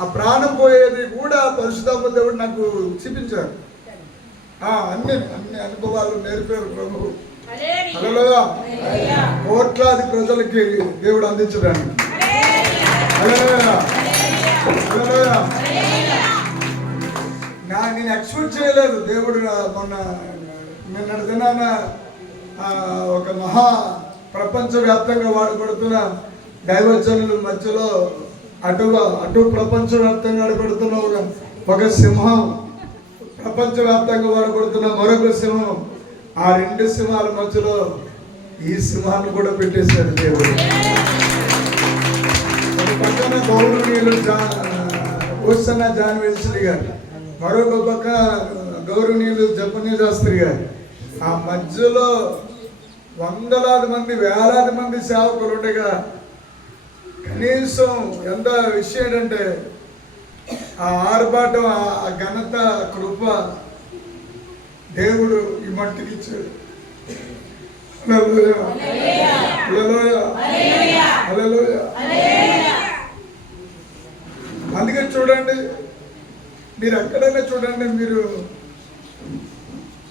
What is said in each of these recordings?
ఆ ప్రాణం పోయేది కూడా పరిశుద్ధాత్మ దేవుడు నాకు చూపించారు. అన్ని అన్ని అనుభవాలు నేర్పారు ప్రభు. హల్లెలూయా. కోట్లాది ప్రజలకి దేవుడు అందించడానికి. హల్లెలూయా. హల్లెలూయా. నేను ఎక్స్పెక్ట్ చేయలేదు. దేవుడు మొన్న నిన్నటి దినాన ఒక మహా ప్రపంచవ్యాప్తంగా వాడబడుతున్న దైవజనుల మధ్యలో అటు ప్రపంచవ్యాప్తంగా వాడబడుతున్న ఒక సింహం, ప్రపంచవ్యాప్తంగా వాడబడుతున్న మరొక సింహం, ఆ రెండు సింహాల మధ్యలో ఈ సింహాన్ని కూడా పెట్టేశాడు దేవుడు. ఒక పక్కన గౌరవనీయులు ఓసన్న జాన్ వెల్స్లీ గారు, మరొక పక్క గౌరవనీయులు జపనీ శాస్త్రి గారు. ఆ మధ్యలో వందలాది మంది వేలాది మంది సేవకులు ఉండగా కనీసం ఎంత విషయం ఏంటంటే ఆ ఆర్భాటం, ఆ ఘనత, కృప దేవుడు ఈ మట్టికి ఇచ్చాడు. హల్లెలూయా. హల్లెలూయా. హల్లెలూయా. అందుకే చూడండి, మీరు ఎక్కడైనా చూడండి,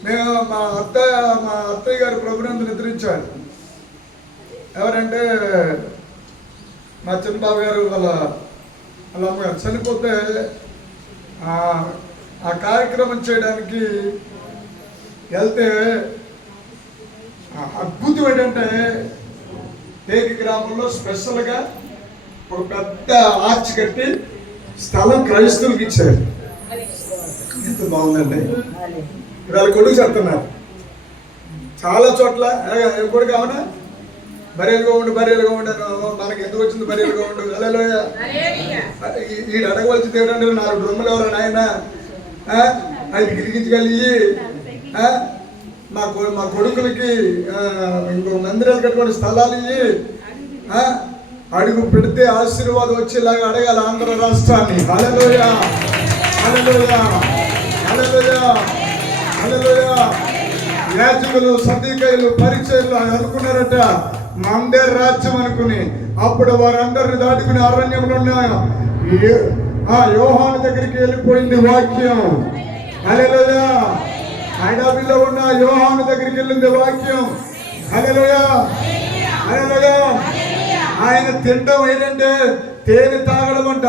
మేము మా అత్తయ్య గారు ప్రభునందు నిద్రించారు. ఎవరంటే మా చిన్నబాబు గారు వాళ్ళ అమ్మగారు చనిపోతే ఆ కార్యక్రమం చేయడానికి వెళ్తే అద్భుతం ఏంటంటే తేగి గ్రామంలో స్పెషల్గా ఒక పెద్ద ఆర్చ్ కట్టి స్థలం క్రైస్తవులకి ఇచ్చారు. ఎంత బాగుందండి. ఇవాళ కొడుకు చెప్తున్నారు చాలా చోట్ల ఎప్పుడు కావునా బరియలుగా ఉండు మనకి ఎందుకు వచ్చింది బరియలుగా ఉండు. హల్లెలూయా. ఈ అడగవలసి దేవుడు 4 రొమ్ములు ఎవరు నాయన, అది గిరిగించగలిగి మా కొడుకులకి ఇంకో మందిరాలు కట్టుకునే స్థలాలు ఇయ్యి, అడుగు పెడితే ఆశీర్వాదం వచ్చేలాగా అడగాలి ఆంధ్ర రాష్ట్రాన్ని. హల్లెలూయా. హల్లెలూయా. హల్లెలూయా. హల్లెలూయా. యాజకులు, సదీకయ్యులు, పరిచయులు అనుకున్నారట మందే రాజ్యం అనుకుని. అప్పుడు వారందరిని దాటుకుని అరణ్యంలో యోహాను దగ్గరికి వెళ్ళిపోయింది వాక్యం. హల్లెలూయా. హైదరాబాద్లో ఉన్న యోహాను దగ్గరికి వెళ్ళింది వాక్యం. హల్లెలూయా. హల్లెలూయా. ఆయన తినడం ఏంటంటే తేనె తాగడం అంట,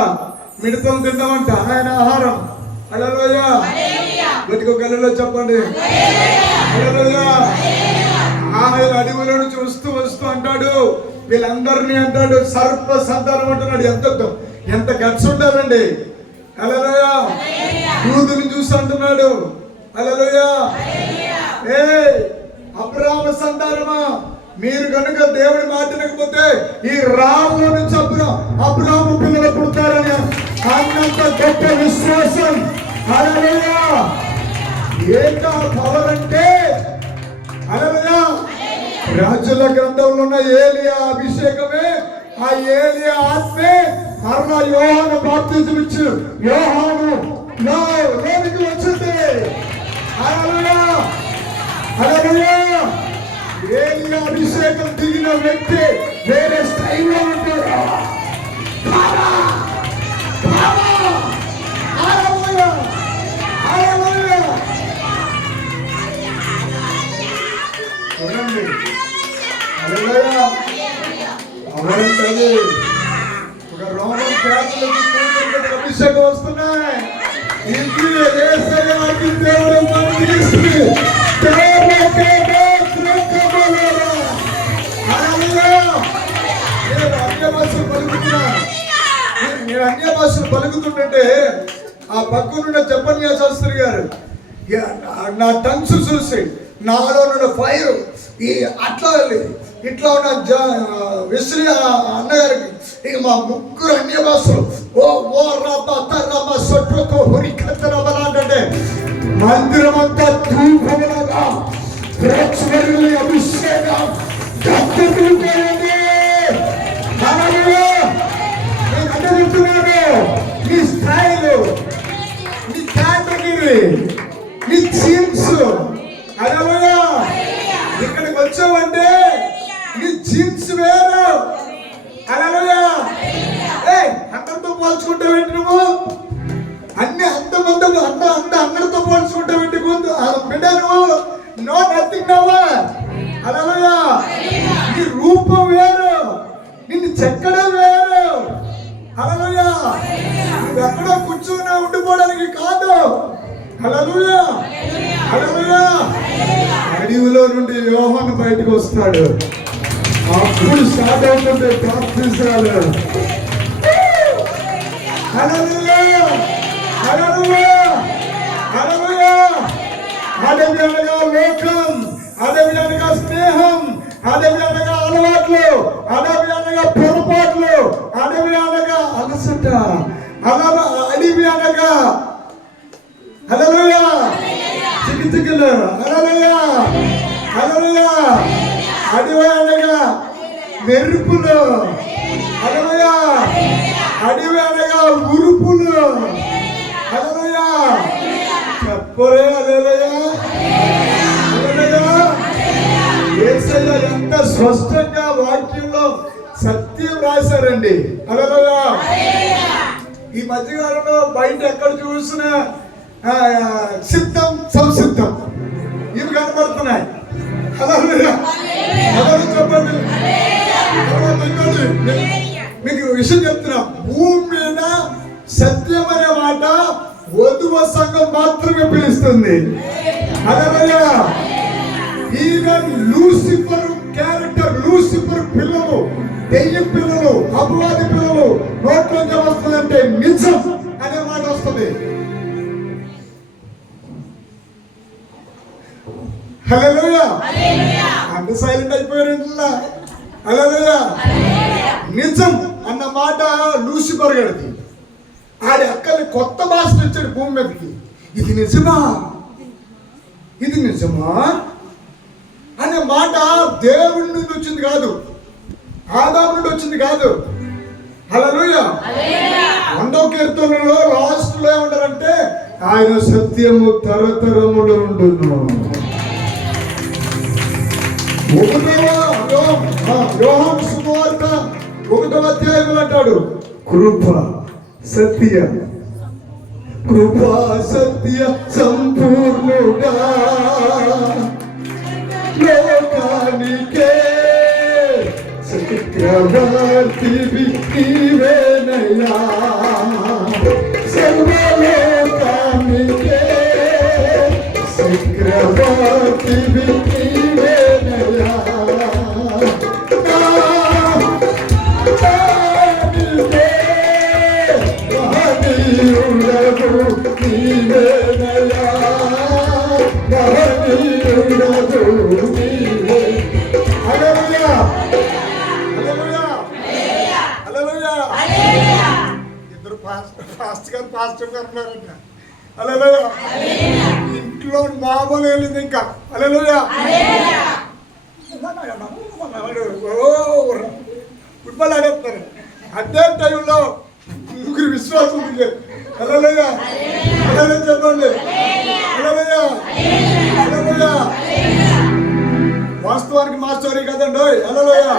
మిడతలు తినడం అంట ఆయన ఆహారం. హల్లెలూయా. గట్టిగా గల్లలో చెప్పండి. హల్లెలూయా. ఆయన అడవిలో నుంచి వస్తూ అంటాడు వీళ్ళందరినీ అంటాడు సర్ప సంతానం అంటున్నాడు. ఎంత గట్స్ ఉండాలండి. హల్లెలూయా. యూదుని చూసి అంటున్నాడు. హల్లెలూయా. అబ్రాహాము సంతానమా, మీరు కనుక దేవుడి మాట వినకపోతే ఈ రాళ్ళ నుంచి అబ్రాహాము పిల్లలు పుడతారని అన్నంత గొప్ప విశ్వాసం. హల్లెలూయా. ఏంటా పవర్ అంటే, హల్లెలూయా, రాజుల గ్రంథంలో ఉన్న ఏలియా అభిషేకమే, ఆ ఏలియా ఆత్మే మరలా యోహాను బాప్తిజం ఇచ్చి యోహాను లోనికి వచ్చింది. హల్లెలూయా. హల్లెలూయా. ఏలియా అభిషేకం దిగిన వ్యక్తి వేరే స్థాయిలో ఉంటాడు. చూడండి. హల్లెలూయా. అవరంటది ఒక రోమన్ క్యాథలిక్ అభిషేకం వస్తున్నాయి. నేను అన్య భాషలు పలుకుతుంటే ఆ పక్కనున్న జపన్య శాస్త్రి గారు నా టంగ్స్ చూసి నాలో ఉన్న ఫైర్ అట్లా ఇట్లా ఉన్న విసిరి అన్నగారికి ఇక మా ముగ్గురు అన్య భాషలు అంటే మందిరం అంతా ధూపములుగా అభిషేకం నీ స్థాయిలు, నీ కేటగిరీ, నీ జీన్స్. హల్లెలూయా. ఇక్కడికి వచ్చావంటే నీ జీన్స్ వేరు. హల్లెలూయా. అందరితో పోల్చుకుంటావేంటి నువ్వు? అన్ని అందరితో పోల్చుకుంటావేంటి? బిడ్డ నువ్వు నో నథింగ్ నవ్వా. హల్లెలూయా. నీ రూపం వేరు, నిన్ను చెక్కడం వేరు. హల్లెలూయా. నువ్వు ఎక్కడో కూర్చుని ఉండిపోవడానికి కాదు. హల్లెలూయా. హల్లెలూయా. అడవిలో నుండి యోహాను బయటకు వస్తాడు. అప్పుడు స్టార్ట్ అవుతుంటే ప్రార్థించాలి. హల్లెలూయా. హల్లెలూయా. హల్లెలూయా. అడవి అనగా లోకం, అడవి అనగా స్నేహం, అడవి అనగా అలవాట్లు, అడవి అనగా పొరపాట్లు, అడవి అనగా అలసట, అడవి అనగా హల్లెలూయా చికిచికలు. హల్లెలూయా. హల్లెలూయా. అడవి అనగా మెరుపులు. హల్లెలూయా. అడవి అనగా ఉరుపులు. హల్లెలూయా. చెప్పరే హల్లెలూయా. హల్లెలూయా. యేసయ్య ఎంత స్పష్టంగా వాక్యంలో సత్యం రాశారండి. హల్లెలూయా. ఈ మధ్యకాలంలో బయట ఎక్కడ చూసినా సిద్ధం సంసిద్ధం ఇవి కనబడుతున్నాయి. హల్లెలూయా. చెప్పండి. మీకు విషయం చెప్తున్నా, భూమి మీద సత్యం అనే మాట వధువ సంఘం మాత్రమే పిలుస్తుంది. హల్లెలూయా. ఈవెన్ లూసిఫర్ క్యారెక్టర్, లూసిఫర్ పిల్లలు, దెయ్యం పిల్లలు, అపవాది పిల్లలు నోట్లోకి వస్తుందంటే నిజం అనే మాట వస్తుంది. హల్లెలూయా. అంత సైలెంట్ అయిపోయారంట. హల్లెలూయా. నిజం అన్న మాట లూసిఫర్ గడికి ఆడి అక్కని కొత్త భాష తెచ్చాడు భూమి మీదకి. ఇది నిజమా, ఇది నిజమా అనే మాట దేవుడి నుండి వచ్చింది కాదు, ఆదాము నుండి వచ్చింది కాదు. హల్లెలూయా. 1వ కీర్తనలో లాస్ట్ లో ఏమంటారంటే ఆయన సత్యము తరతరములు ఉండును. యోహాను సువార్త 1వ అధ్యాయం అంటాడు కృప సత్య, కృపా సత్య సంపూర్ణుడా లోకానికే చక్రవర్తివి నీవేనయ్యా. సర్వలోకానికే చక్రవర్తివి నీవేనయ్యా. ఇద్దరు పాస్టర్ గారు ఉన్నారంట. హల్లెలూయా. ఇంట్లో మామూలు వెళ్ళింది ఇంకా. హల్లెలూయా. ఫుట్బాల్ ఆడేస్తారు. అదే టైంలో ముగ్గురు విశ్వాసం ఉంది. హల్లెలూయా. హల్లెలూయా చెప్పండి. హల్లెలూయా. హల్లెలూయా. వాస్తవానికి మా స్టోరీ కదండి. హల్లెలూయా.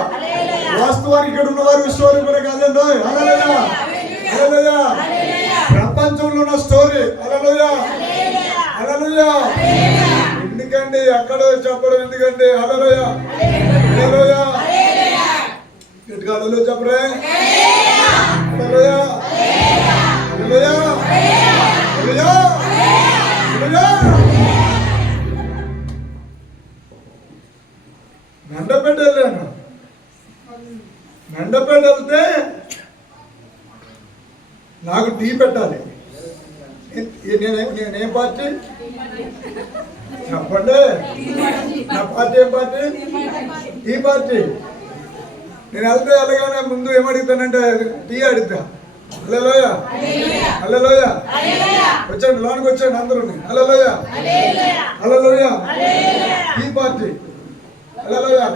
వాస్తవానికి ఇక్కడ ఉన్నవారి స్టోరీ కూడా కదండి. హల్లెలూయా. హల్లెలూయా. ప్రపంచంలో ఉన్న స్టోరీ. హల్లెలూయా. హల్లెలూయా. ఎందుకండి అక్కడో చెప్పడం ఎందుకండి? హల్లెలూయా. హల్లెలూయా. గట్టిగా హల్లెలూయా చెప్పరే. హల్లెలూయా. హల్లెలూయా. హల్లెలూయా. హల్లెలూయా. నండపేట వెళ్ళాను. నండపేట వెళ్తే నాకు టీ పెట్టాలి. నేనేం పార్టీ చెప్పండి. నా పార్టీ ఏం పార్టీ? ఈ పార్టీ. నేను వెళ్తే వెళ్ళగానే ముందు ఏమడుగుతానంటే టీ అడుగుతా. హల్లెలూయా. హల్లెలూయా. వచ్చాడు లోనికి వచ్చాడు అందరూ. హల్లెలూయా. హల్లెలూయా. ఈ పార్టీ. హల్లెలూయా.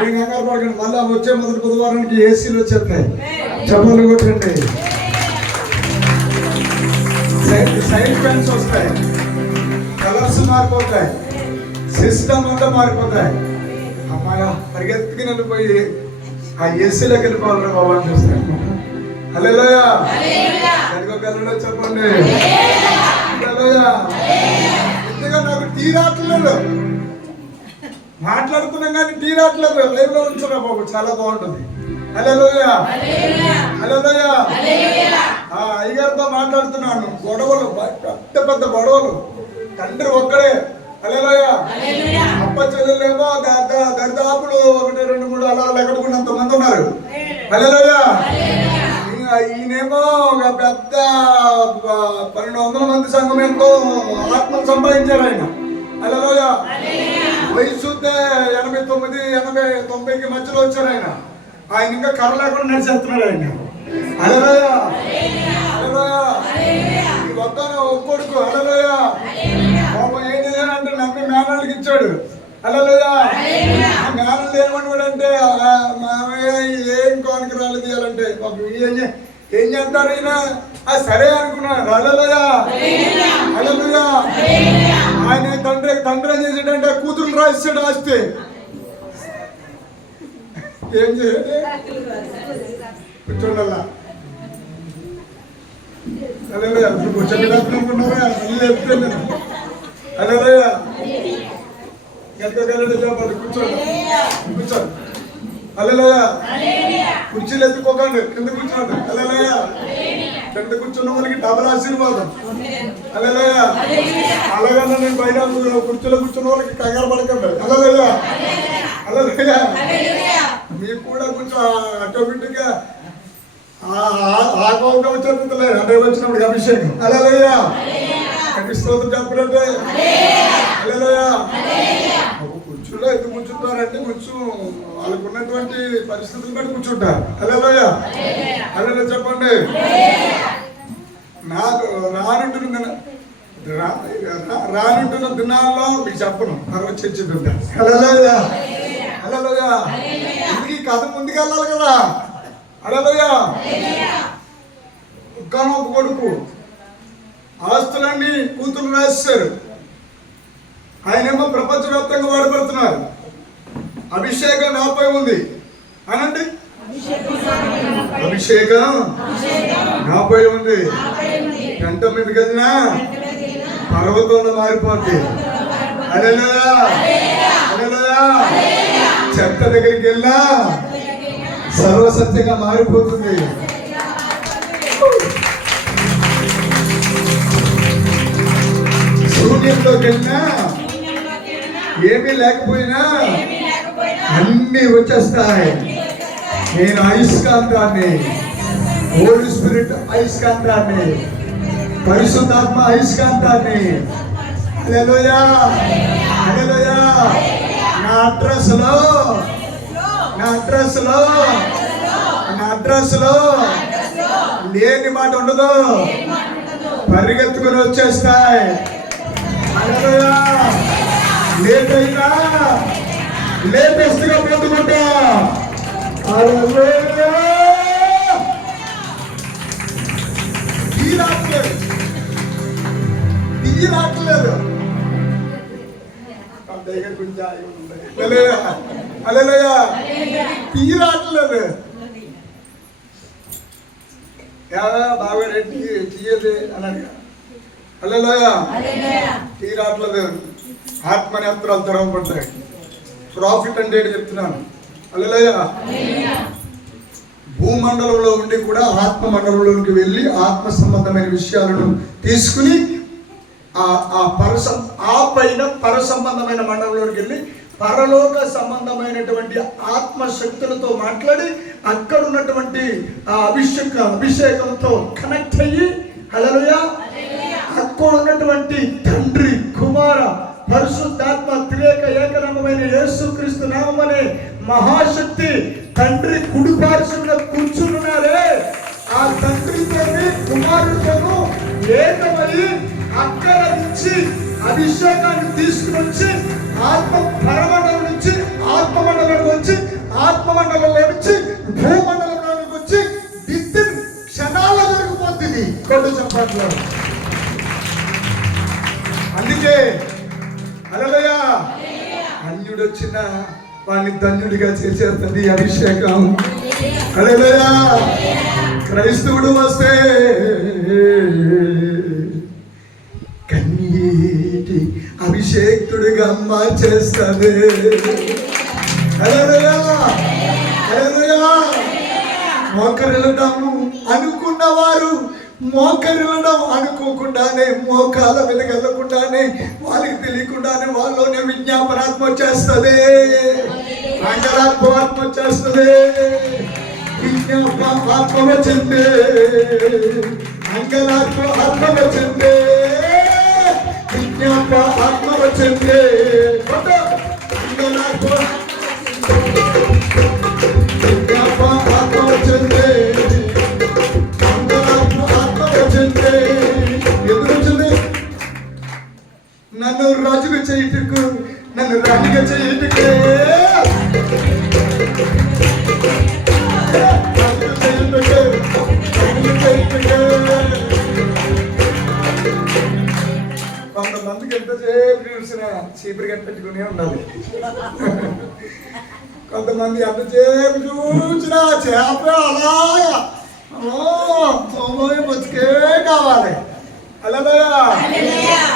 నేను కంగారు పడకండి. మళ్ళా వచ్చే మొదటి బుధవారానికి ఏసీలు వచ్చేస్తాయి. చప్పట్లు కొట్టండి. సైడ్ ఫ్యాన్స్ వస్తాయి. కలర్స్ మారిపోతాయి. సిస్టమ్ అంతా మారిపోతాయి. అమ్మాయ పరిగెత్తుకుని వెళ్ళిపోయి ఆ ఏసీలోకి వెళ్ళిపోవాలి బాబు అని చూస్తాను. హల్లెలూయా. గట్టిగా చెప్పండి హల్లెలూయా. ఎందుకంటే నాకు టీ రావట్లేదు, మాట్లాడుతున్నాం కానీ టీ రావట్లేదు. లైవ్ లో ఉంచురా బాబు, చాలా బాగుంటుంది. హల్లెలూయా హల్లెలూయా. అయ్యగారితో మాట్లాడుతున్నాను. గొడవలు, పెద్ద పెద్ద గొడవలు. తండ్రి ఒక్కడే. హల్లెలూయా. అప్ప చెల్లెలేమో దరిదాపులు 1, 2, 3 అలా లెక్కడుకున్నంత మంది ఉన్నారు. హల్లెలూయా. ఈయనేమో ఒక పెద్ద 1200 మంది సంఘం ఎంతో ఆత్మలు సంపాదించారు ఆయన. హల్లెలూయా. వయసు 89, 80, 90కి మధ్యలో వచ్చారు ఆయన. ఆయన ఇంకా కర్ర లేకుండా నడిచేస్తున్నాడు ఆయన. హల్లెలూయా హల్లెలూయా. ఈ వద్దన ఒక్కొడుకు. హల్లెలూయా. బాబు ఏం చేయాలంటే నమ్మి మేనల్కి ఇచ్చాడు. హల్లెలూయా. మేనల్ని ఏమన్నాడంటే ఏం కోనికి రాళ్ళు తీయాలంటే బాబు ఏం చేస్తారు ఈయన. సరే అనుకున్నాను. హల్లెలూయా హల్లెలూయా. ఆయన తండ్రి ఏం చేసాడంటే కూతురు రాయిస్తాడు ఆస్తి. ఏం చేయాలి? కూర్చోండల్లా. హల్లెలూయా. కూర్చోబెట్టుకున్నారా? చెప్తాను. హల్లెలూయా. ఎంతకాలంటే చెప్పండి. కూర్చోండి కూర్చోండి. హల్లెలూయా. కుర్చీలు ఎత్తుకోకండి, కింద కూర్చోండి. హల్లెలూయా. కింద కూర్చున్న వాళ్ళకి డబల్ ఆశీర్వాదం. హల్లెలూయా. అలాగన్నా నేను పైన కుర్చీలో కూర్చున్న వాళ్ళకి కంగారు పడకండి. హల్లెలూయా హల్లెలూయా. మీకు కూడా కొంచెం ఆటోమేటిక్ గా ఆగోగా వచ్చేది అంటే వచ్చినప్పుడు అభిషేకం. హల్లెలూయా. స్తోత్రం చెప్పినట్టే. హల్లెలూయా. కుర్చీలో ఎందుకు కూర్చుంటారంటే కొంచెం వాళ్ళకు ఉన్నటువంటి పరిస్థితులు బట్టి కూర్చుంటారు. హల్లెలూయా హల్లెలూయా చెప్పండి. నాకు రానుంటున్న దినాల్లో మీకు చెప్పను, తర్వాత చర్చిద్దాం. హల్లెలూయా హల్లెలూయా. ఇందుకు కథ ముందుకెళ్ళాలి కదా. హల్లెలూయా. ఒక్కనొక కొడుకు, ఆస్తులన్నీ కూతురు రాశారు. ఆయనేమో ప్రపంచవ్యాప్తంగా వాడబడుతున్నారు. అభిషేకం నాపై ఉంది అనండి. అభిషేకం నాపై ఉంది. గంట మీద కదినా పర్వతంలో మారిపోద్ది. హల్లెలూయా హల్లెలూయా. చెత్త దగ్గరికి వెళ్ళినా సర్వసత్యంగా మారిపోతుంది. శూన్యంలోకి వెళ్ళినా ఏమీ లేకపోయినా అన్ని వచ్చేస్తాయి. నేను అయస్కాంతాన్ని, హోలీ స్పిరిట్ అయస్కాంతాన్ని, పరిశుద్ధాత్మ అయస్కాంతాన్ని. హల్లెలూయా హల్లెలూయా. నా అడ్రస్ లో లేని మాట ఉండదు, పరిగెత్తుకుని వచ్చేస్తాయి. హల్లెలూయా. లేట్ అయినా లేటెస్ట్ గా పొందుకుంటా. హల్లెలూయా. తీరాట్లేదు. హల్లెలూయా. తీరాట్లేదు. బాగా రెడ్డి తీయదు అన్నాడు. హల్లెలూయా. తీరాట్లేదు. ఆత్మనేత్రాలు తెరవబడ్డాయి. ప్రాఫిట్ అంటే చెప్తున్నాను. హల్లెలూయా. భూమండలంలో ఉండి కూడా ఆత్మ మండలంలోకి వెళ్ళి ఆత్మ సంబంధమైన విషయాలను తీసుకుని ఆ పైన పర సంబంధమైన మండలంలోకి వెళ్ళి పరలోక సంబంధమైనటువంటి ఆత్మ శక్తులతో మాట్లాడి అక్కడ ఉన్నటువంటి ఆ అభిషేకంతో కనెక్ట్ అయ్యి హల్లెలూయా అక్కడ ఉన్నటువంటి తండ్రి, కుమార, పరిశుద్ధాత్మ త్రియేక ఏకనామమైన యేసుక్రీస్తు నామమనే మహాశక్తి తండ్రి కుడి పార్శ్వమున కూర్చున్నారే, ఆ తండ్రితోని కుమారుడితోను ఏకమై అక్కడ నుంచి అభిషేకాన్ని తీసుకుని వచ్చి ఆత్మ పరమండలం నుంచి ఆత్మమండలంలోకి వచ్చి ఆత్మమండలంలో నుంచి భూమండలంలోకి వచ్చి వితిన్ క్షణాల జరిగిపోతుంది. కొడు చెప్పట్లు. అందుకే హల్లెలూయా అన్యుడు వచ్చిన వాడిని ధన్యుడిగా చేసేస్తుంది అభిషేకం. హల్లెలూయా. క్రైస్తవుడు వస్తే కన్నీటి అభిషేక్తుడిగా మార్చేస్తుంది. హల్లెలూయా. హల్లెలూయా. మోకరిల్లడం అనుకున్నవారు మోకరిల్లడం అనుకోకుండానే మోకాల మీదకి వెళ్ళకుండానే వాళ్ళకి తెలియకుండానే వాళ్ళలోనే విజ్ఞాపనాత్మ వచ్చేస్తుంది, అంగరాత్మ ఆత్మ వచ్చేస్తుంది. విజ్ఞాపనాత్మ వచ్చింది, అంగరాత్మ ఆత్మ వచ్చింది, విజ్ఞాప ఆత్మ వచ్చింది, అంగరాత్మ విజ్ఞాప ఆత్మ వచ్చింది, నన్ను రాజుగా చేయుటకు, నన్ను రాణిగా చేయుటకే, కొంతమందికి ఎంతసేపు చూసినా చీపురు కట్టెట్టుకునే ఉండాలి. కొంతమంది ఎంతసేపు చూసినా చేప అలాగా బతికే కావాలి. హల్లెలూయా.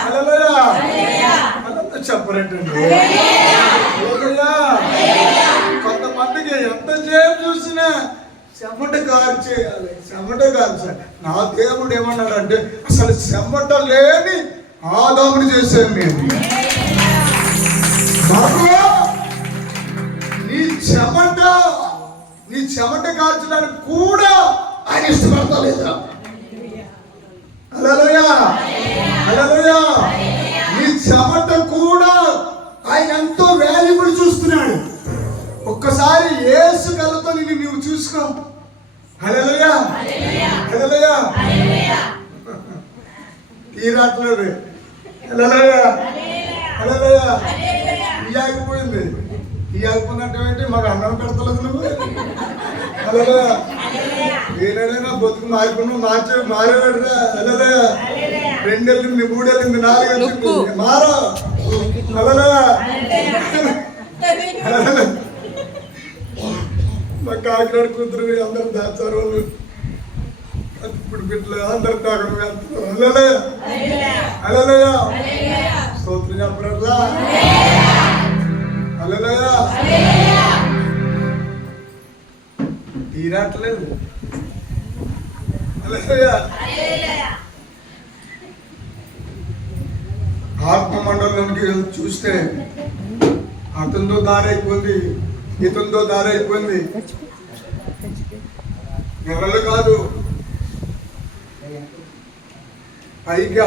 హల్లెలూయా. అదంతా చెప్పరేంటండి. కొంతమందికి ఎంతసేపు చూసినా చెమట కార్చేయాలి, చెమట కార్చాలి. నా దేవుడు ఏమన్నాడంటే అసలు చెమట లేని ఆదాముని చేశాను నేను. నీ చెమట కార్చడానికి కూడా ఆయన ఇష్టపడతా లేదా? హల్లెలూయా. హల్లెలూయా. నీ చెమట కూడా ఆయన ఎంతో వాల్యుబుల్ చూస్తున్నాడు. ఒక్కసారి యేసు కళ్ళతో నీవు చూసుకో. హల్లెలూయా. హల్లెలూయా. తీరాట్లేదు. హల్లెలూయా. హల్లెలూయా. ఇయ్యాకపోయింది. ఇయ్యాకపోయినట్టు మాకు అన్నం పెడతలేదు నువ్వు. హల్లెలూయా. ఏదైనా బతుకు మారిపోయినా మారేవాడురా. హల్లెలూయా. 2 వెళ్ళింది, 3 వెళ్ళింది, 4 వెళ్ళింది, మారా. హల్లెలూయా. మా కాకినాడ కూతురు అందరు దాచారు వాళ్ళు. ఇప్పుడు బిడ్డలు అందరు తాగడం వెళ్తారు. హల్లెలూయా. హల్లెలూయా. స్తోత్రం చెప్పరా. హల్లెలూయా. తీరాట్లేదు. హల్లెలూయా. ఆత్మ మండలానికి చూస్తే అతనితో దారైపోయింది, ఇతనితో దారైపోయింది. ఎవరు కాదు. పైకి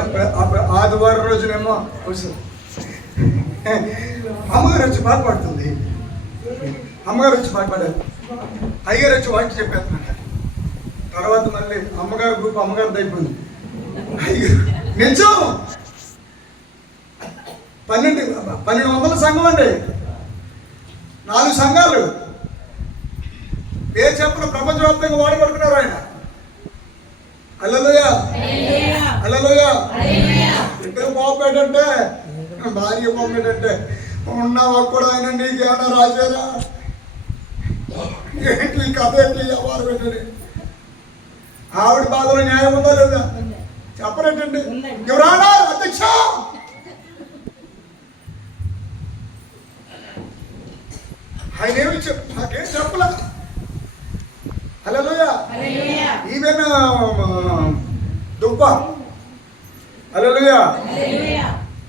ఆదివారం రోజునేమో అమ్మగారు వచ్చి పాట పాడుతుంది. అమ్మగారు వచ్చి పాట పాడారు, అయ్యగారు వచ్చి వాకి చెప్పేస్తున్నారు. తర్వాత మళ్ళీ అమ్మగారు గ్రూప్ అమ్మగారిది అయిపోయింది. అయ్యగారు నిజం 1200 సంఘం అండి. 4 సంఘాలు ఏ చెప్పులు ప్రపంచవ్యాప్తంగా వాడబడుతున్నారు ఆయన. హల్లెలూయా. హల్లెలూయా. ఇద్దరు బాగుపేటంటే భార్య బాగుపేటంటే ఉన్నావా కూడా ఆయన నీకేమన్నా రాజారా ఏంటి కథ ఏంటి ఎవరు పెట్టండి. ఆవిడ బాధలో న్యాయం ఉందా లేదా చెప్పరేటండి. ఎవరానా అధ్యక్ష ఆయన ఏమి నాకేం చెప్పలే. హల్లెలూయా. ఈవెన్ దుబ్బ. హల్లెలూయా.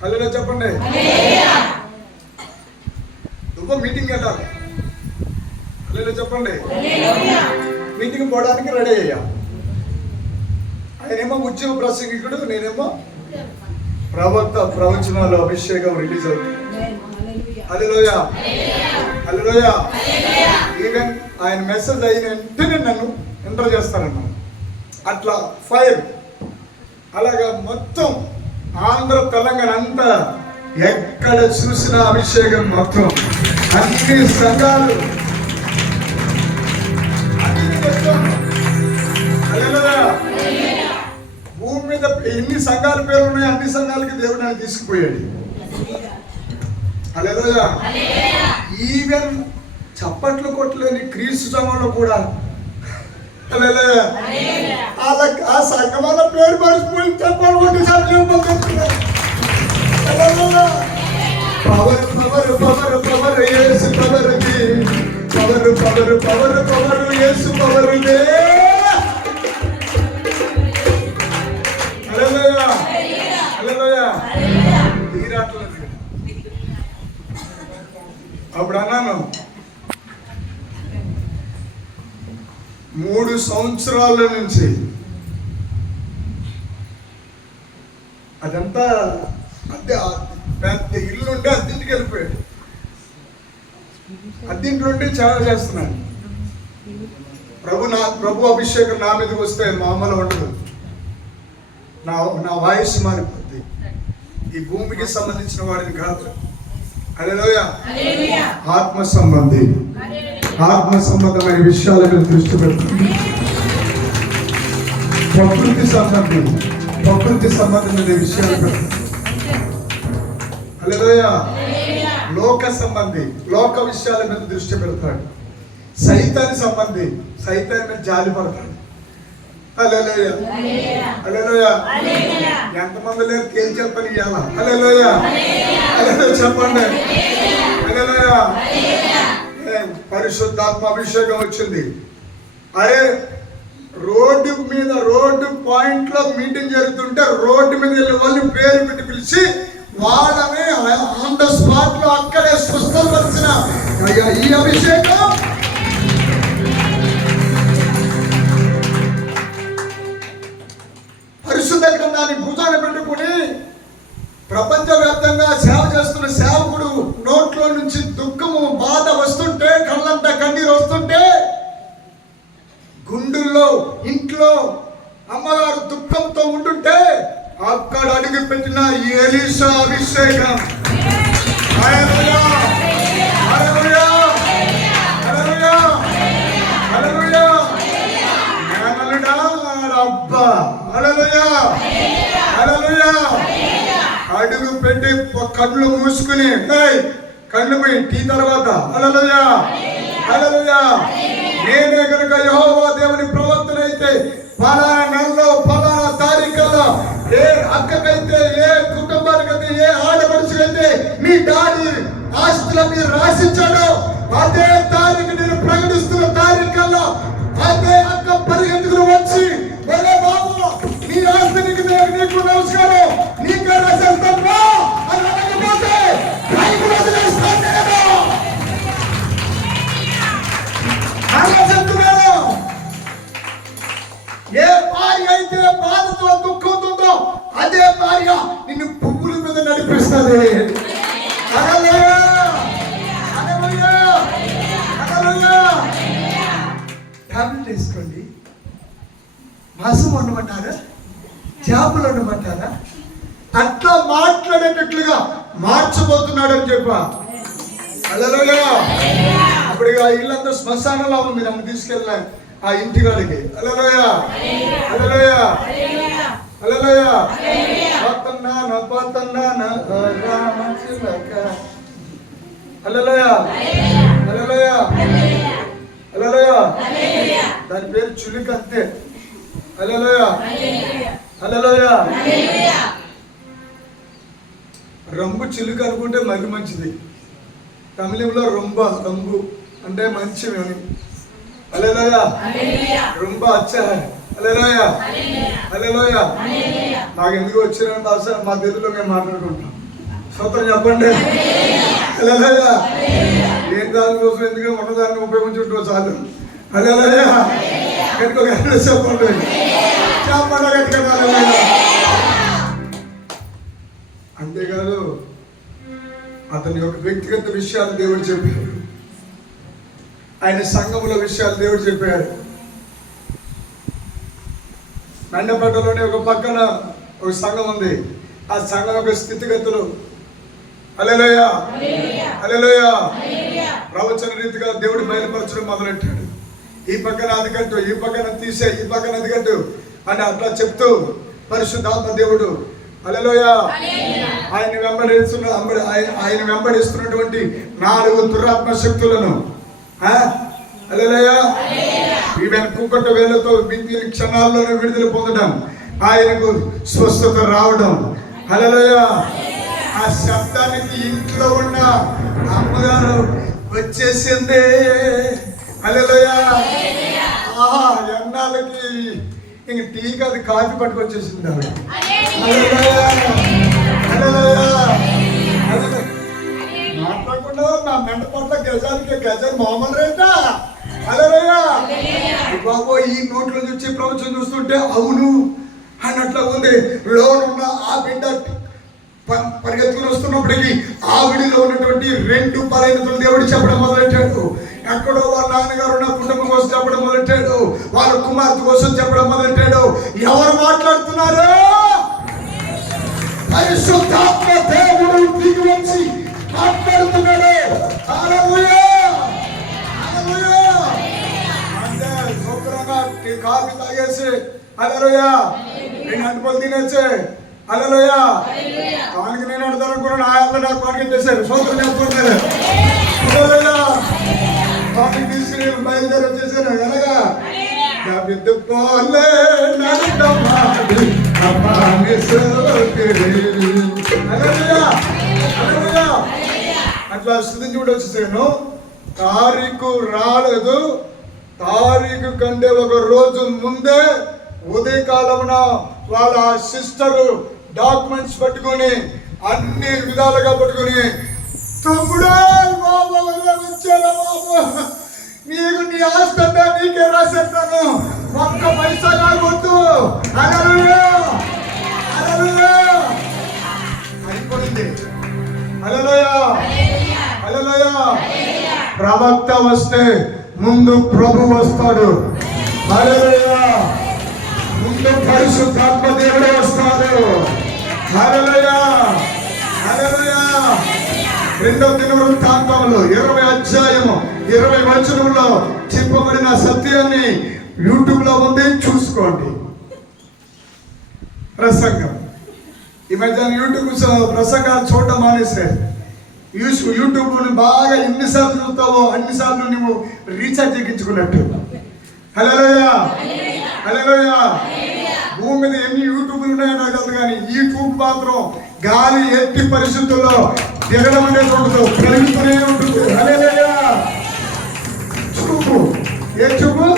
హల్లెలూయా చెప్పండి. దుబ్బ మీటింగ్ వెళ్ళాలి. హల్లెలూయా చెప్పండి. మీటింగ్ పోవడానికి రెడీ అయ్యా. ఆయనేమో ఉద్యమ ప్రసంగికుడు, నేనేమో ప్రవక్త. ప్రవచనాలు అభిషేకం రిలీజ్ అవుతుంది. హల్లెలూయా. హల్లెలూయా. ఈవెన్ ఆయన మెసేజ్ అయిన వెంటనే నన్ను ఎంటర్ చేస్తారన్నాను. అట్లా ఫైర్. అలాగా మొత్తం ఆంధ్ర తెలంగాణ అంతా ఎక్కడ చూసిన అభిషేకం మొత్తం అన్ని సంఘాలు భూమి మీద ఎన్ని సంఘాల పేర్లు ఉన్నాయో అన్ని సంఘాలకి దేవుడు నన్ను తీసుకుపోయాడు. హల్లెలూయా. ఈవెన్ చప్పట్లు కొట్టలేని క్రీస్తు సమయంలో కూడా ఆ సంఘంలో పేరు మర్చిపోయి చప్పట్లు కొట్టి సాక్ష్యం పొందుతున్నారు. Power power power power Yesu power power power power power Yesu power తీరాట్లేదు. అప్పుడు అన్నాను 3 సంవత్సరాల నుంచి అదంతా అద్దె పెద్ద ఇల్లు ఉంటే అద్దెంటికి వెళ్ళిపోయాడు. అద్దెంటి నుండి చాలా చేస్తున్నాను. ప్రభు అభిషేకం నా మీదకి వస్తే మామూలు ఉండదు. నా వాయిస్ మారిపోద్ది. ఈ భూమికి సంబంధించిన వాడిని కాదు. హల్లెలూయా. ఆత్మ సంబంధమైన విషయాల మీద దృష్టి పెడుతుంది. ప్రకృతి సంబంధమైన విషయాలు పెడుతుంది. హల్లెలూయా. లోక విషయాల మీద దృష్టి పెడతాడు. సైతాన్ మీద జాలి పడతాడు. హల్లెలూయా. హల్లెలూయా. ఎంతమంది లేరు తేల్చెప్పని ఇవ్వాలా? హల్లెలూయా. హల్లెలూయా చెప్పండి. హల్లెలూయా. పరిశుద్ధాత్మ అభిషేకం వచ్చింది. అరే రోడ్డు పాయింట్ లో మీటింగ్ జరుగుతుంటే రోడ్డు మీద వెళ్ళి వాళ్ళు పేరు పెట్టి పిలిచి వాళ్ళని ఆన్ ద స్పాట్ లో అక్కడే స్వస్థపరిచిన ఈ అభిషేకం పరిశుద్ధ గ్రంథాన్ని భుజాన పెట్టుకుని ప్రపంచవ్యాప్తంగా సేవ చేస్తున్న సేవకుడు నోట్లో నుంచి దుఃఖము బాధ వస్తుంటే, కళ్ళంతా కన్నీరు వస్తుంటే, గుండెల్లో ఇంట్లో అమ్మగారు దుఃఖంతో ఉంటుంటే అక్కడ అడుగు పెట్టిన ఎలీషా అభిషేకం. హల్లెలూయా. హల్లెలూయా. హల్లెలూయా. హల్లెలూయా. మేనలుడా అబ్బా. హల్లెలూయా. హల్లెలూయా. అడుగు పెట్టి కళ్ళు మూసుకుని కళ్ళు పోయి టీ తర్వాత హల్లెలూయా. హల్లెలూయా. నేనే కనుక యెహోవా దేవుని ప్రవక్తన అయితే పలానా నెలలో పలానా తారీఖుల్లో ఏ అక్కకైతే, ఏ కుటుంబానికైతే, ఏ ఆడపడుచుకైతే మీ డాడీ ఆస్తుల మీరు రాసిచ్చాడో అదే తారీఖు నేను ప్రకటిస్తున్న తారీఖుల్లో అదే అక్క పరిగెత్తుకుని వచ్చి ఒరే బాబు నీ ఆస్తికి నీకు నమస్కారం నీకే రాసేస్తాను అని అనకపోతే పైకి వదిలేస్తాను నేను. అలా చెప్తున్నాను. ఏ భార్య అయితే బాధతో దుఃఖంతో అదే భార్య నిన్ను పువ్వుల మీద నడిపిస్తుంది. హల్లెలూయా. హల్లెలూయా. హల్లెలూయా. టాబ్లెట్ వేసుకోండి. మాసం వండమంటారా? చేపలు వండమంటారా? అట్లా మాట్లాడేటట్లుగా మార్చబోతున్నాడు అని చెప్పా. హల్లెలూయా. అప్పుడు ఆ ఇల్లంతా శ్మశానంలా ఉంది. నన్ను తీసుకెళ్ళిన ఆ ఇంటికాడికి. హల్లెలూయా. హల్లెలూయా. హల్లెలూయా. హల్లెలూయా. హల్లెలూయా. హల్లెలూయా. దాని పేరు చులుక అంతే. హల్లెలూయా. హల్లెలూయా. రంబు చిలుక అనుకుంటే మరి మంచిది. తమిళంలో రంబు అంటే మంచి అని. హల్లెలూయా. రంబ అచ్చా. హల్లెలూయా. హల్లెలూయా. నాకు ఎందుకు వచ్చిన భాష మా తెలుగులో మేము మాట్లాడుకుంటాం. స్తోత్రం చెప్పండి. హల్లెలూయా. ఏం దానికోసం ఎందుకంటే ఉన్నదాన్ని ఉపయోగించుంటూ చాలు. హల్లెలూయా. గట్టిగా చెప్పండి. చెప్పండి గట్టిగా. అంతేకాదు అతని యొక్క వ్యక్తిగత విషయాలు దేవుడు చెప్పాడు. ఆయన సంఘముల విషయాలు దేవుడు చెప్పాడు. నండపేటలోనే ఒక పక్కన ఒక సంఘం ఉంది. ఆ సంఘం యొక్క స్థితిగతులు హల్లెలూయా. హల్లెలూయా. ప్రవచన రీతిగా దేవుడు బయలుపరచడం మొదలెట్టాడు. ఈ పక్కన అది కట్టు, ఈ పక్కన తీసే, ఈ పక్కన అది కట్టు అని అట్లా చెప్తూ పరిశుద్ధాత్మ దేవుడు హల్లెలూయా ఆయన వెంబడిస్తున్నటువంటి 4 దురాత్మ శక్తులను హల్లెలూయా. ఈవెన్ కుక్కట వేలతో బింది క్షణాల్లోనే విడుదల పొందడం, ఆయనకు స్వస్థత రావడం. హల్లెలూయా. ఆ శబ్దానికి ఇంట్లో ఉన్న అమ్మగారు వచ్చేసింది. హల్లెలూయా. ఎన్నాళ్ళకి ఇంక టీ కాదు కాఫీ పట్టుకొచ్చేసింది ఆవిడ. మాట్లాడకుండా నా మెంట పట్ల గజాలు మామూలు రేటా. హల్లెలూయా. బాబో ఈ నోట్లో నుంచి ప్రవచనం చూస్తుంటే అవును అన్నట్లు ఉంది. లోనున్న ఆ బిడ్డ పరిగెత్తుకుని వస్తున్నప్పటికీ ఆవిడిలో ఉన్నటువంటి 2 బలహీనతలు దేవుడు చెప్పడం మొదలెట్టాడు. ఎక్కడో వాళ్ళ నాన్నగారు నా కుటుంబం కోసం చెప్పడం మొదలెట్టాడు, వాళ్ళ కుమార్తె కోసం చెప్పడం మొదలెట్టాడు. ఎవరు మాట్లాడుతున్నారు? పరిశుద్ధాత్మ దేవుడు దిగి వచ్చి మాట్లాడుతున్నాడు. హల్లెలూయా. హల్లెలూయా. అంటే శుభ్రంగా కాఫీ తాగేసి హల్లెలూయా 2 అటుపలు తినేసి హల్లెలూయా. దానికి నేను అడతాను అనుకున్నాను, ఆయన నాకు పాటించేశారు. సోదరు చెప్తున్నారు. హల్లెలూయా. కాఫీ తీసుకుని బయలుదేరి వచ్చేసాను. ఎలాగా అట్లా స్థితించి కూడా వచ్చేసాను. తారీఖు రాలేదు. తారీఖు కంటే 1 రోజు ముందే ఉదయకాలమున వాళ్ళ సిస్టరు డాక్యుమెంట్స్ పట్టుకొని అన్ని విధాలుగా పట్టుకొని, తమ్ముడే బాబు వచ్చారా బాబు, నీకు నీ ఆస్తి అంతా నీకే రాసేస్తాను, ఒక్క పైసా కాకొద్దు. హల్లెలూయా. హల్లెలూయా. అయిపోయింది. హల్లెలూయా. హల్లెలూయా. ప్రవక్త వస్తే ముందు ప్రభు వస్తాడు. హల్లెలూయా. ముందు పరిశుద్ధాత్మ దేవుడే వస్తాడు. హల్లెలూయా. హల్లెలూయా. 2వ దినవృత్తాంతంలో 20వ అధ్యాయము 20వ వచనంలో చెప్పబడిన సత్యాన్ని యూట్యూబ్ లో ఉంది, చూసుకోండి. ప్రసంగం ఈ మధ్య యూట్యూబ్ ప్రసంగాలు చూడడం మానేశారు. యూట్యూబ్ బాగా ఎన్నిసార్లు చూస్తావో అన్నిసార్లు నువ్వు రీఛార్జ్ ఎక్కించుకున్నట్టు. హల్లెలూయా. హల్లెలూయా. భూమి మీద ఎన్ని యూట్యూబ్లు ఉన్నాయో నాకు కాదు, కానీ యూట్యూబ్ మాత్రం గాలి ఎట్టి పరిస్థితుల్లో దిగడం అనేది ఉండదు, పెరుగుతూనే ఉంటుంది. హల్లెలూయా. చూపు ఏ చూపు?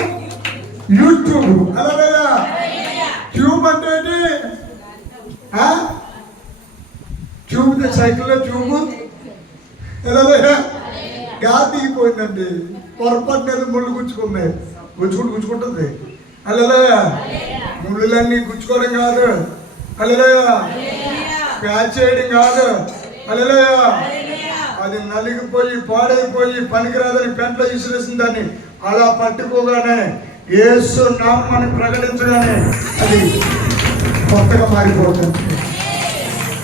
యూట్యూబ్. హల్లెలూయా. ట్యూబ్ అంటే ఏంటి? ట్యూబ్ సైకిల్లో ట్యూబ్. హల్లెలూయా. గాలి దిగిపోయిందండి, పొరపాటు మీద ముళ్ళు గుచ్చుకున్నాయి, గుచ్చుకుంటుంది. హల్లెలూయా. ముళ్ళులన్నీ గుచ్చుకోవడం కాదు. హల్లెలూయా. ప్యాచ్ చేయడం కాదు. హల్లెలూయా. అది నలిగిపోయి పాడైపోయి పనికిరాదని పెంట్లో విసిరేసిన దాన్ని అలా పట్టుకోగానే యేసు నామాన్ని ప్రకటించగానే అది కొత్తగా మారిపోతుంది.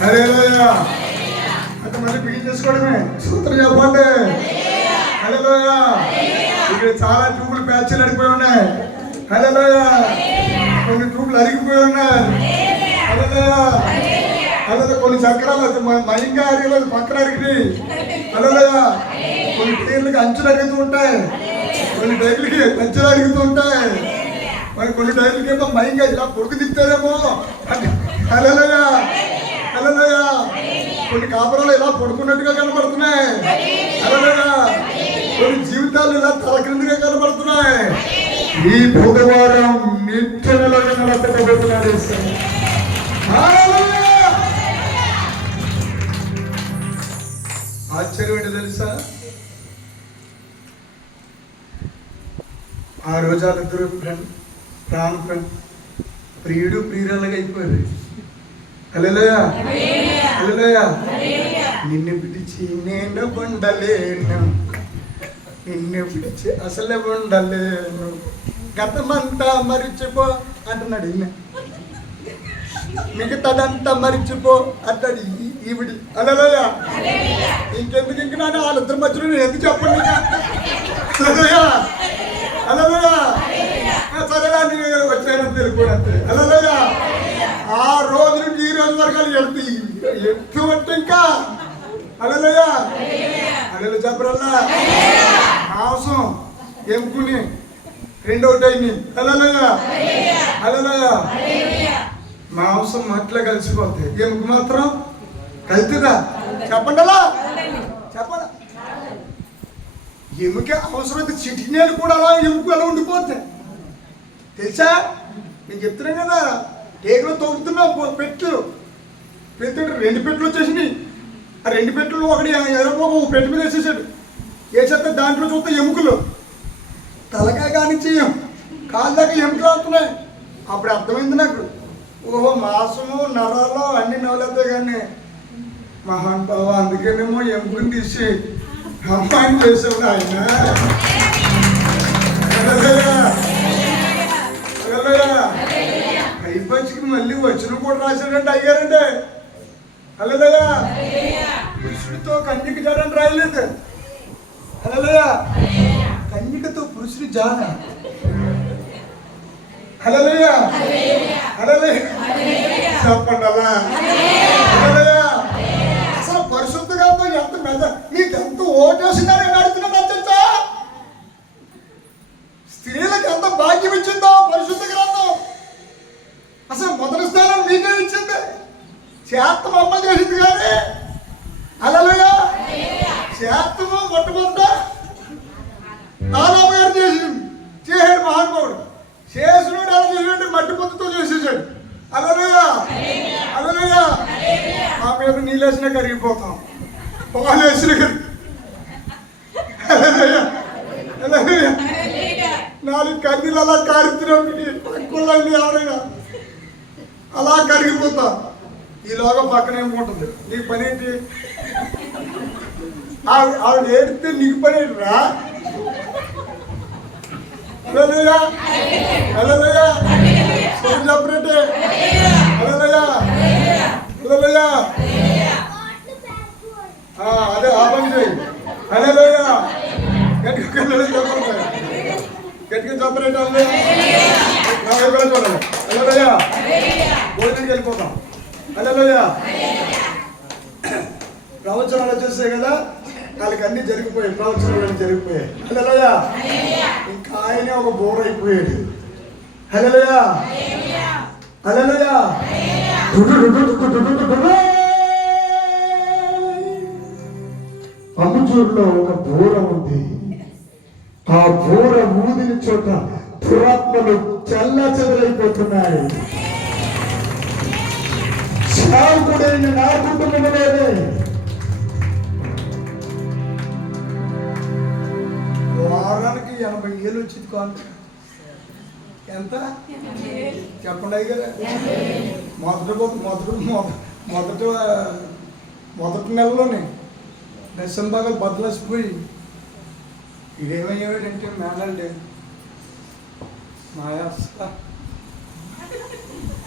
హల్లెలూయా. అంటే మళ్ళీ బిగిన్ చేసుకోవడమే. సూత్రం చెప్పండి. హల్లెలూయా. ఇక్కడ చాలా ట్యూబులు ప్యాచ్లు అడిగిపోయి ఉన్నాయి. హల్లెలూయా. కొన్ని ట్యూబులు అరిగిపోయి ఉన్నాయి. హల్లెలూయా. అలాగే కొన్ని చక్రాలు మయంగా అరిగలేదు, పక్కన అరిగి. హల్లెలూయా. కొన్ని టైర్లకి అంచులు అరుగుతూ ఉంటాయి, కొన్ని టైర్లకి అంచులు అరుగుతూ ఉంటాయి, మరి కొన్ని టైర్లకి ఏమో మయంగా ఇలా పొడుగు తిప్పారేమో. హల్లెలూయా. హల్లెలూయా. కొన్ని కాపురాలు ఇలా పడుకున్నట్టుగా కనబడుతున్నాయి. హల్లెలూయా. కొన్ని జీవితాలు ఇలా తలక్రిందుగా కనబడుతున్నాయి. ఈ బుధవారం నిత్యలో నడపబోతున్నాడు. ఆశ్చర్యం ఏంటి తెలుసా? ఆ రోజు వాళ్ళిద్దరు ప్రియుడు ప్రియురాలుగా అయిపోయారు. హల్లెలూయా. హల్లెలూయా. నిన్ను విడిచి నేను ఉండలేను, నిన్ను విడిచి అసలే ఉండలేను, గతమంతా మరిచిపో అంటున్నాడు. మిగతాదంతా మరిచిపో అంటాడు ఈవిడి. హల్లెలూయా. ఇంకెందుకు ఇంక నాన్న వాళ్ళిద్దరి మధ్యలో నేను ఎందుకు చెప్పండి. హల్లెలూయా. హల్లెలూయా. సరేనా వచ్చాను తెలుగు. హల్లెలూయా. ఆ రోజు నుంచి ఈ రోజు వరకు ఎత్తు అంటే ఇంకా. హల్లెలూయా. హల్లెలూయా చెప్పరల్లా. మాంసం ఎముకుని రెండోటైంది. హల్లెలూయా హల్లెలూయా. మాంసం మట్టిలో కలిసిపోతాయి, ఎముక మాత్రం కలుతుందా? చెప్పండి అలా చెప్పండి. ఎముక అవసరమైతే చిటినేలు కూడా అలా ఎముక అలా ఉండిపోతాయి తెలుసా? నేను చెప్తున్నాను కదా, టేకులో తవ్వుతున్నా పెట్టెలు, ప్రతి 2 పెట్టెలు వచ్చేసినాయి. ఆ 2 పెట్టెలు ఒకటి ఎరపోక ఒక పెట్టె మీద వేసేసాడు. వేసేస్తే దాంట్లో చూస్తే ఎముకలు, తలకాయ కానీ చెయ్యం, కాళ్ళ దాకా ఎముకలు అవుతున్నాయి. అప్పుడు అర్థమైంది నాకు, ఓహో మాంసము నరాలు అన్ని నవలేతాయి కానీ మహాన్ బావ అందుకేనేమో ఎముకని తీసి అమ్మాయిని చేసేవాడు ఆయన. అయిపోయి మళ్ళీ వచ్చిన కూడా రాశాడంటే అయ్యారంటే. హల్లెలూయా. పురుషుడితో కన్యక జాడని రాయలేదు. హల్లెలూయా. కన్యకతో పురుషుడి జాడ. హల్లెలూయా హల్లెలూయా. చెప్పండి అలా. హల్లెలూయా. అసలు పరిశుద్ధ గ్రంథం ఎంత మెద మీకు ఎంత ఓటేసిందని నేను అడుగుతున్నాను తెలుసా? స్త్రీలకు ఎంత భాగ్యం ఇచ్చిందో పరిశుద్ధ గ్రంథం. అసలు మొదటి స్థానం మీకే ఇచ్చింది. చేత్తము అమ్మ చేసింది కానీ హల్లెలూయా. చేత్తము మొట్టమొదట ఆదాము గారు చేసాడు మహానుభావుడు. చేసినోడు అలా చేసినట్టు మట్టి పొత్తుతో చేసేసాడు. హల్లెలూయా హల్లెలూయా. ఆ మీద నీళ్ళేసినా కరిగిపోతాం, పాలు వేసిన హల్లెలూయా. 4 కన్నీళ్ళు అలా కారుతున్నప్పుడు పక్కులన్నీ ఎవరైనా అలా కరిగిపోతా. ఈలోగా పక్కన ఏముంటుంది, నీకు పని ఏంటి? ఆవిడ ఏడితే నీకు పని ఏంటి రా? హల్లెలూయా హల్లెలూయా. చెప్పండి హల్లెలూయా హల్లెలూయా. అదే ఆ పని చేయి. హల్లెలూయా. గట్టిగా చెప్పండి, గట్టిగా చెప్పండి. చూడాలి. హల్లెలూయా. భోజనానికి వెళ్ళిపోతాం. హల్లెలూయా. ప్రవచనాలు వచ్చేసాయి కదా, వాళ్ళకి అన్ని జరిగిపోయాయి, ప్రవచనాలు జరిగిపోయాయి. హల్లెలూయా. ఇంకా ఆయనే ఒక బోర్ అయిపోయాడు. హల్లెలూయా హల్లెలూయా. అమ్ముచూరులో ఒక బోర ఉంది. ఆ బోర ఊదిన చోట దురాత్మలు చెల్లాచెదరైపోతున్నాయి. సాగుడైన నా కుటుంబంలోనే వారానికి 80 ఏళ్ళు వచ్చింది కాదు. ఎంత చెప్పండి అయ్యారా? మొదటి నెలలోనే డిసెంబర్ బద్దలసిపోయి ఇదేమయ్యాడంటే మేనండి మాయా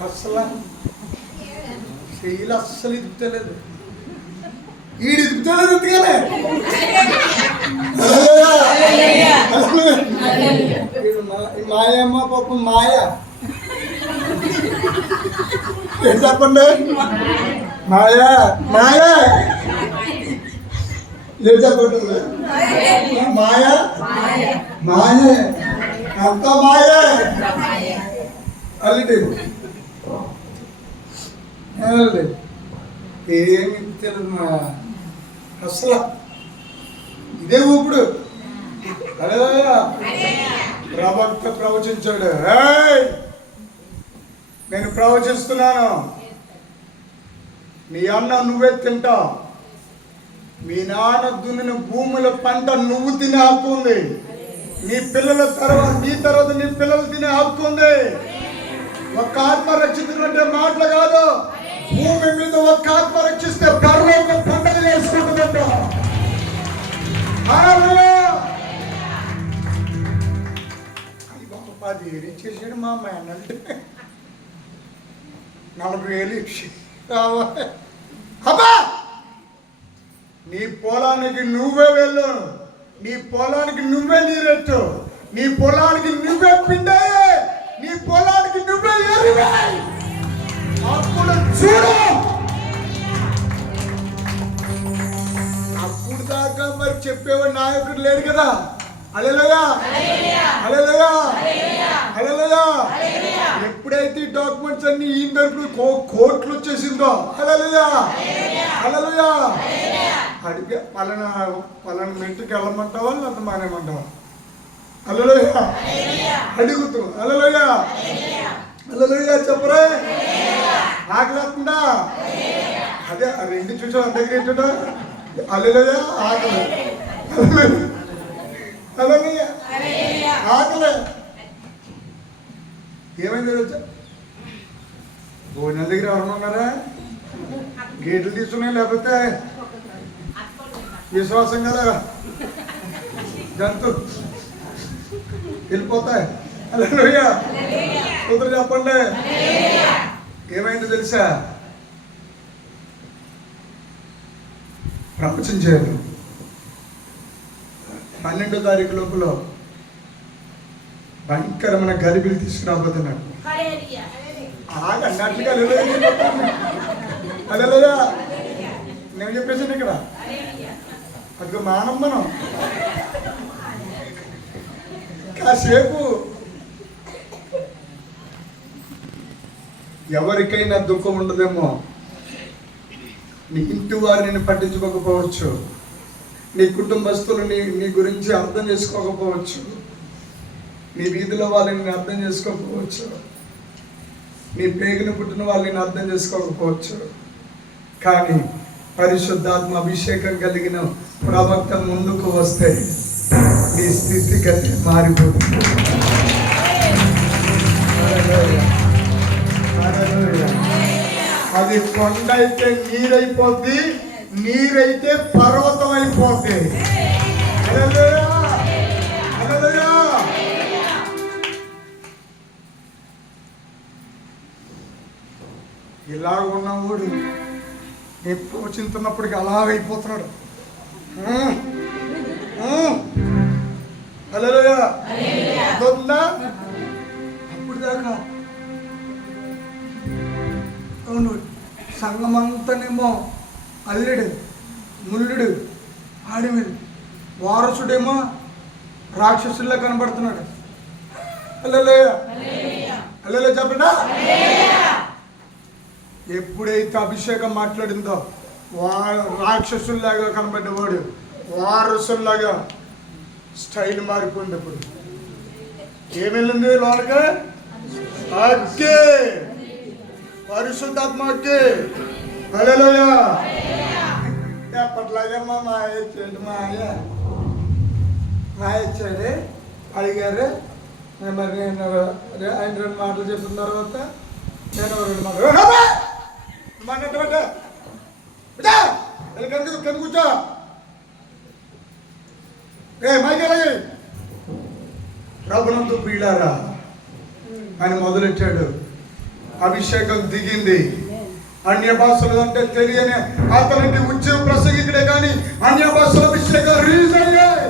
అస్సలు చెయ్యిలు అస్సలు ఇదుపుతలేదు. ఈడు ఇదుపుతలేదు ఎందుకనే మాయమ్మ పాపం మాయ ఏం చెప్పండి? మాయా మాయా ఏం చెప్పండి? మాయా మాయే అంత మాయే. అల్లి ఏమి తెలియదు మా అసలు ఇదే ఊపుడు. ప్రవక్త ప్రవచించాడు, నేను ప్రవచిస్తున్నాను, మీ అన్న నువ్వే తింటావు, మీ నాన్న దున్నిన భూముల పంట నువ్వు తినే హక్కు ఉంది, నీ పిల్లల తర్వాత నీ పిల్లలు తినే హక్కు ఉంది. ఒక్క ఆత్మ రక్షించినట్టే మాటలు కాదు, భూమి మీద ఒక్క ఆత్మ రక్షిస్తే పర్లోక పండుగ చేసుకుంటుందంట. అది ఇచ్చేసాడు మా అమ్మాయి అన్నంటే 40,000 ఇచ్చి అబ్బా నీ పొలానికి నువ్వే వెళ్ళు, నీ పొలానికి నువ్వే నీరెట్టు, నీ పొలానికి నువ్వే పిండాయే, నీ పొలానికి నువ్వే ఎరువే. అప్పుడు చూడు, అప్పుడు దాకా మరి చెప్పేవాడు నాయకుడు లేడు కదా, హల్లెలూయా, హల్లెలూయా, హల్లెలూయా. ఎప్పుడైతే ఈ డాక్యుమెంట్స్ అన్ని ఈ తరపున కోర్టులు వచ్చేసిందో, హల్లెలూయా, హల్లెలూయా. అడిగే పలానా మెంటుకి వెళ్ళమంటావా లేకపోతే మానేమంటావా? హల్లెలూయా, అడుగుతూ హల్లెలూయా, హల్లెలూయా చెప్పరే. ఆకలేస్తుందా? అదే రెండు చూసా దగ్గర ఏంటో హల్లెలూయా, ఆకలి, హల్లెలూయా, ఆకలి. ఏమైంది తెలుసా? భోజనాల దగ్గర ఎవరన్నా ఉన్నారా? గేట్లు తీసుకున్నాయి, లేకపోతే విశ్వాసం కదా జంతు వెళ్ళిపోతాయి. హల్లెలూయా, కూతురు చెప్పండి. ఏమైందో తెలుసా? ప్రవచనం చేయాలి 12వ తారీఖు లోపల భయంకరమైన గరిబిలు తీసుకురాబోతున్నాడు. అన్నట్లుగా హల్లెలూయా నేను చెప్పేసాను ఇక్కడ. అదిగో మానం మనం కాసేపు ఎవరికైనా దుఃఖం ఉండదేమో. నీ ఇంటి వారు నిన్ను పట్టించుకోకపోవచ్చు, నీ కుటుంబస్తులు నీ గురించి అర్థం చేసుకోకపోవచ్చు, నీ వీధిలో వాళ్ళని అర్థం చేసుకోకపోవచ్చు, నీ పేగును పుట్టిన వాళ్ళని అర్థం చేసుకోకపోవచ్చు. కానీ పరిశుద్ధాత్మ అభిషేకం కలిగిన ప్రవక్త ముందుకు వస్తే నీ స్థితిగతి మారిపోతుంది. అది కొండ అయితే నీరైపోద్ది, నీరైతే పర్వతం అయిపోద్ది. ఇలా ఉన్నవాడు ఎప్పుడు చింతున్నప్పటికీ అలాగైపోతున్నాడు. హల్లెలూయా, అప్పుడు దాకా అవును సంఘమంతానేమో అల్లుడు ముల్లుడు ఆడిమిడు, వారసుడేమో రాక్షసుల్లా కనబడుతున్నాడు. హల్లెలూయా, హల్లెలూయా చెప్పండి. ఎప్పుడైతే అభిషేకం మాట్లాడిందో రాక్షసుల్లాగా కనబడ్డవాడు వారసుల్లాగా స్టైల్ మారిపోయింది. అప్పుడు ఏమెళ్ళింది లోనక? అగ్గే, పరిశుద్ధాత్మ అగ్గే. హల్లెలూయా. ఎప్పట్లాగే మా ఇచ్చాడు, మా ఇచ్చాడు అడిగారు. మరి నేను ఆయన 2 మాటలు చెప్పిన తర్వాత నేను 2 మాటలు కను కూర్చో మైకెళ్ళి ప్రభునందు ప్రియులారా అని మొదలెట్టాడు. అభిషేకం దిగింది. అన్య భాషలు అంటే తెలియని అతనికి ఉద్యోగ ప్రసంగికుడే కానీ అన్య భాషల అభిషేకం రిలీజ్ అయ్యాయి.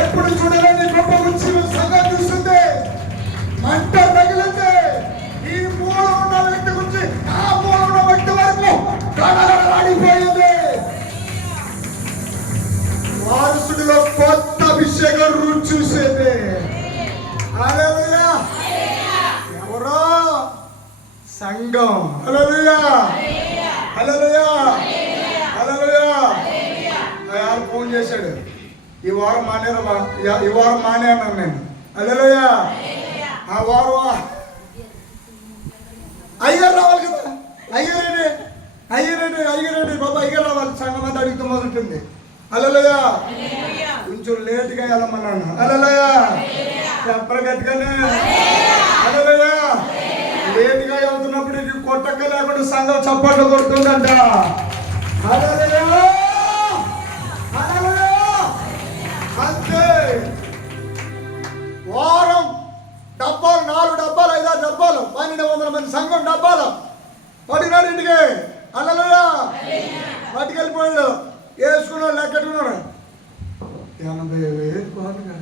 ఎప్పుడు చూడాలని గొప్ప ఉద్యోగ సంఘం చూస్తుంది. మంట తగిలితే ఈ మూల ఉన్న వ్యక్తి గురించి ఆ మూల ఉన్న వ్యక్తి వరకు కడగడలాడిపోయింది. వారసుడిలో కొత్త అభిషేకం రుచి చూసేది. హల్లెలూయా. ఎవరో సంఘం. హల్లెలూయా, హల్లెలూయా, హల్లెలూయా. యారు ఫోన్ చేశాడు, ఈ వారం మానేరా, ఈ వారం మానే అన్నాను నేను. హల్లెలూయా. ఆ వారం అయ్యగారు రావాలి కదా, అయ్యగారేంటి బాబా, అయ్యగారు రావాలి. సంఘం అంతా అడుగుతూ మొదలుంటుంది. హల్లెలూయా. కొంచెం లేట్గా వెళ్ళమన్నాను. హల్లెలూయా, చెప్పరు గట్టిగానే. హల్లెలూయా. లేట్గా వెళ్తున్నప్పుడు కొట్టక్క లేకుండా సంఘం చప్పట్లు కొడుతుందంట. హల్లెలూయా, హల్లెలూయా. అంతే. వారం డబ్బాలు, 4 డబ్బాలు, 5 డబ్బాలు, 1200 మంది సంఘం డబ్బాలు పడినాడు ఇంటికి. హల్లెలూయా. పట్టుకెళ్ళిపోయాడు. వేసుకున్నాడు, లెక్కట్టుకున్నాడు. 80,000 బాగుందిగా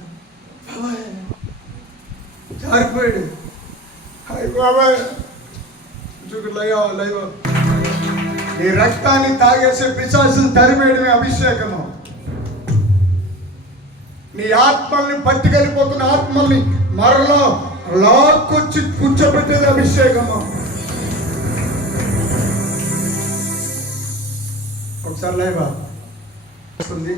జారిపోయాడు. బాబాయ్ లైవ్ ఈ రక్తాన్ని తాగేసే పిశాచులు తరిమేయడమే అభిషేకము. నీ ఆత్మల్ని పట్టుకెళ్ళిపోతున్న ఆత్మల్ని మరలా లాక్కొచ్చి కూర్చోబెట్టేది అభిషేకము. ఒకసారి లైవ్ వస్తుంది.